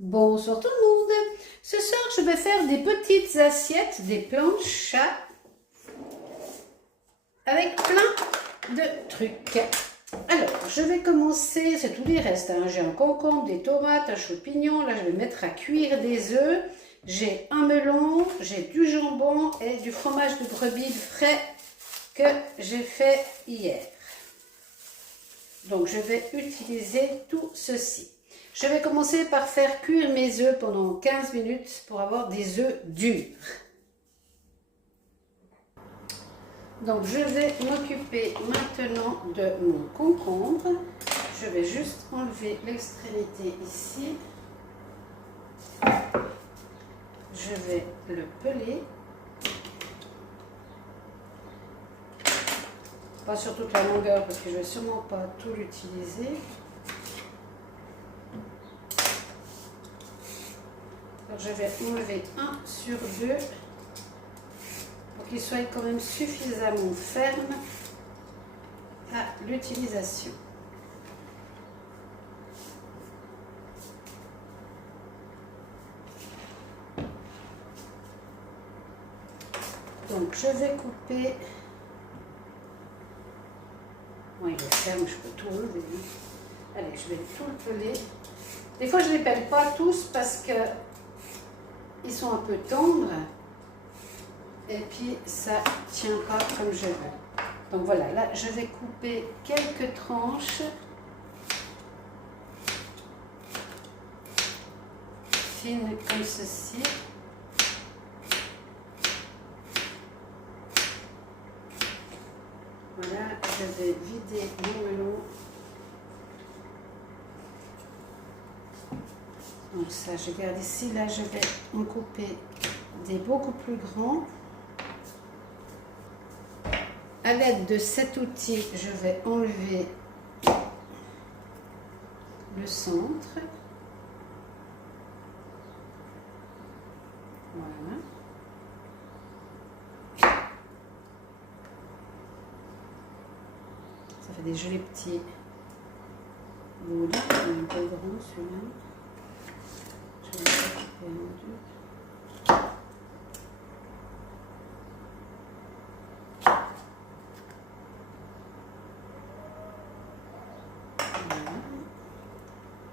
Bonsoir tout le monde. Ce soir, je vais faire des petites assiettes, des planches avec plein de trucs. Alors, je vais commencer, c'est tous les restes. Hein. J'ai un concombre, des tomates, un champignon. Là, je vais mettre à cuire des œufs. J'ai un melon, j'ai du jambon et du fromage de brebis frais que j'ai fait hier. Donc, je vais utiliser tout ceci. Je vais commencer par faire cuire mes œufs pendant 15 minutes pour avoir des œufs durs. Donc je vais m'occuper maintenant de mon concombre. Je vais juste enlever l'extrémité ici. Je vais le peler. Pas sur toute la longueur parce que je ne vais sûrement pas tout l'utiliser. Alors je vais enlever 1 sur 2 pour qu'il soit quand même suffisamment ferme à l'utilisation. Donc je vais couper. Oui, il est ferme, je peux tout enlever. Allez, je vais tout le peler. Des fois, je ne les pèle pas tous parce que ils sont un peu tendres et puis ça ne tient pas comme je veux. Donc voilà, là je vais couper quelques tranches fines comme ceci. Voilà, je vais vider mon melon. Donc ça, je garde ici. Là, je vais en couper des beaucoup plus grands. À l'aide de cet outil, je vais enlever le centre. Voilà. Ça fait des jolis petits bouts là. Il est un peu grand celui-là. Je vais le couper en deux.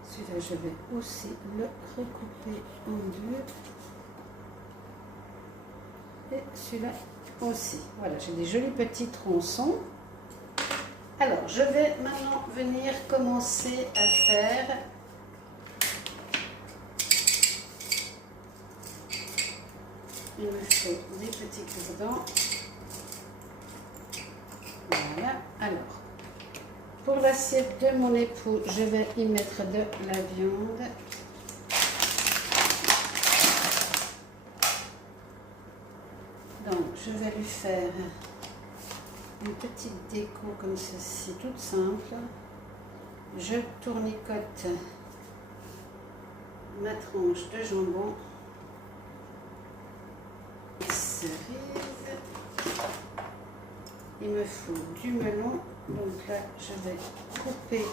Celui-là, je vais aussi le recouper en deux. Et celui-là aussi. Voilà, j'ai des jolis petits tronçons. Alors, je vais maintenant venir commencer à faire il me faut des petits cure-dents. Voilà. Alors, pour l'assiette de mon époux, je vais y mettre de la viande. Donc, je vais lui faire une petite déco comme ceci, toute simple. Je tournicote ma tranche de jambon. Cerise. Il me faut du melon. Donc là, je vais couper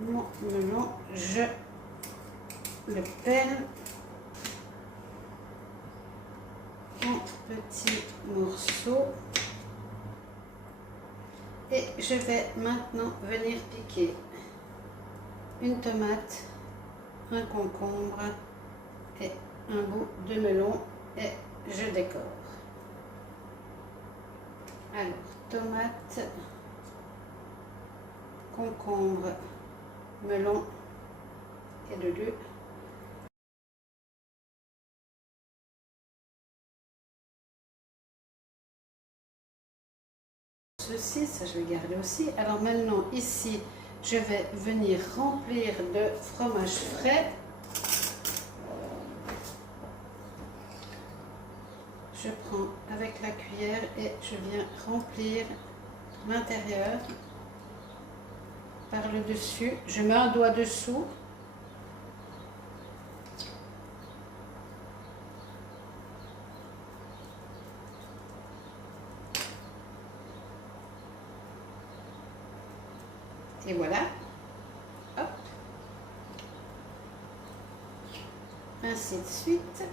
mon melon. Je le pèle en petits morceaux. Et je vais maintenant venir piquer une tomate, un concombre et un bout de melon et je décore. Alors, tomate, concombre, melon et de l'huile. Ceci, ça je vais garder aussi. Alors maintenant, ici, je vais venir remplir de fromage frais. Je prends avec la cuillère et je viens remplir l'intérieur par le dessus. Je mets un doigt dessous. Et voilà. Hop. ainsi de suite.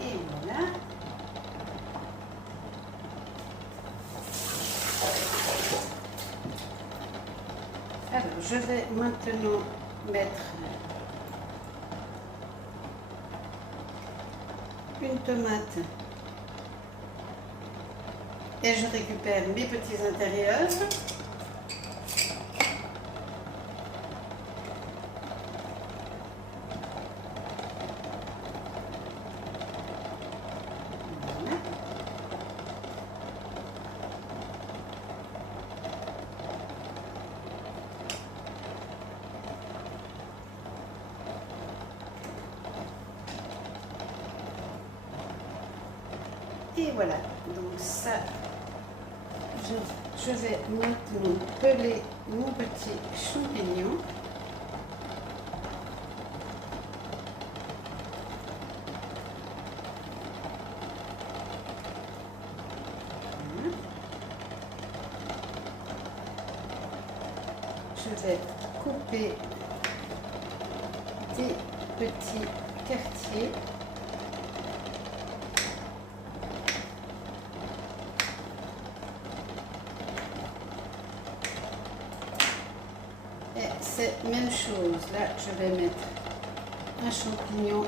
Et voilà. Alors, je vais maintenant mettre une tomate et je récupère mes petits intérieurs. Voilà. Et voilà, donc ça, je vais maintenant peler mon petit champignon. Voilà. Je vais couper des petits quartiers. Et c'est même chose, là je vais mettre un champignon.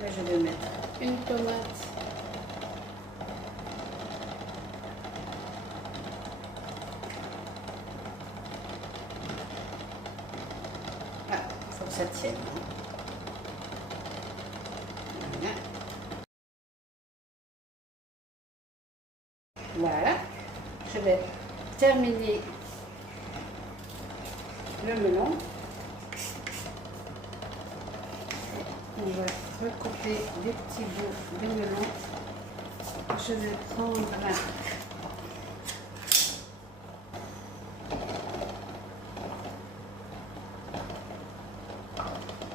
Là je vais mettre une tomate. Ah, il faut que ça tienne. Voilà. Voilà, je vais terminer le melon. On va recouper des petits bouts de melon. Je vais prendre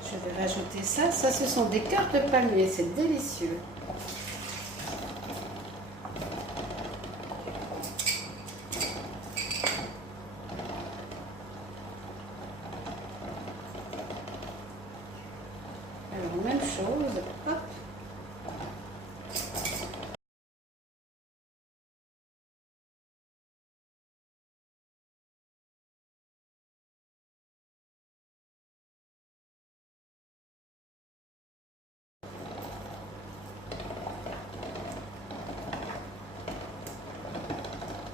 je vais rajouter ça. Ça, ce sont des cœurs de palmier, c'est délicieux. Alors, même chose, hop.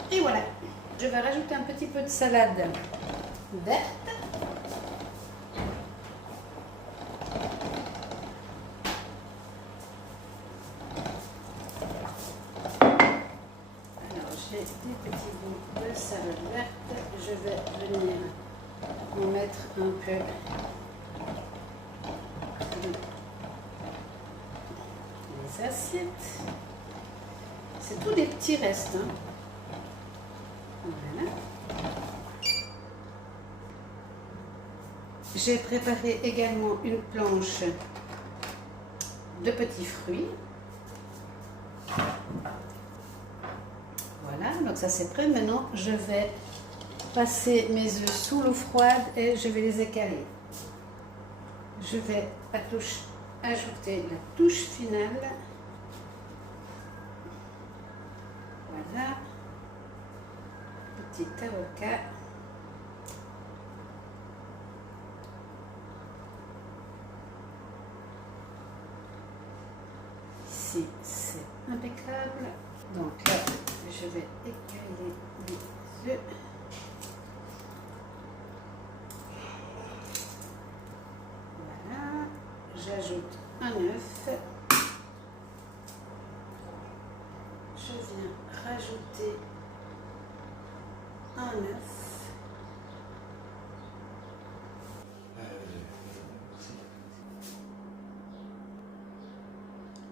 Et voilà, je vais rajouter un petit peu de salade verte. J'ai des petits bouts de salade verte. Je vais venir en mettre un peu dans les assiettes. C'est tous des petits restes. Hein. Voilà. J'ai préparé également une planche de petits fruits. Voilà, donc ça c'est prêt. Maintenant, je vais passer mes œufs sous l'eau froide et je vais les écaler. Je vais ajouter la touche finale. Voilà. Petit avocat. Ici, c'est impeccable. Donc là, je vais écaler les œufs. Voilà. J'ajoute un œuf. Je viens rajouter un œuf.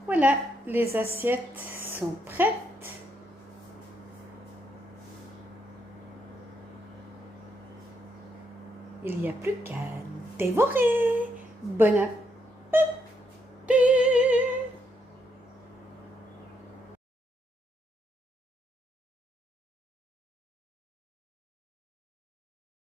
Voilà, les assiettes sont prêtes. Il n'y a plus qu'à dévorer. Bon appétit!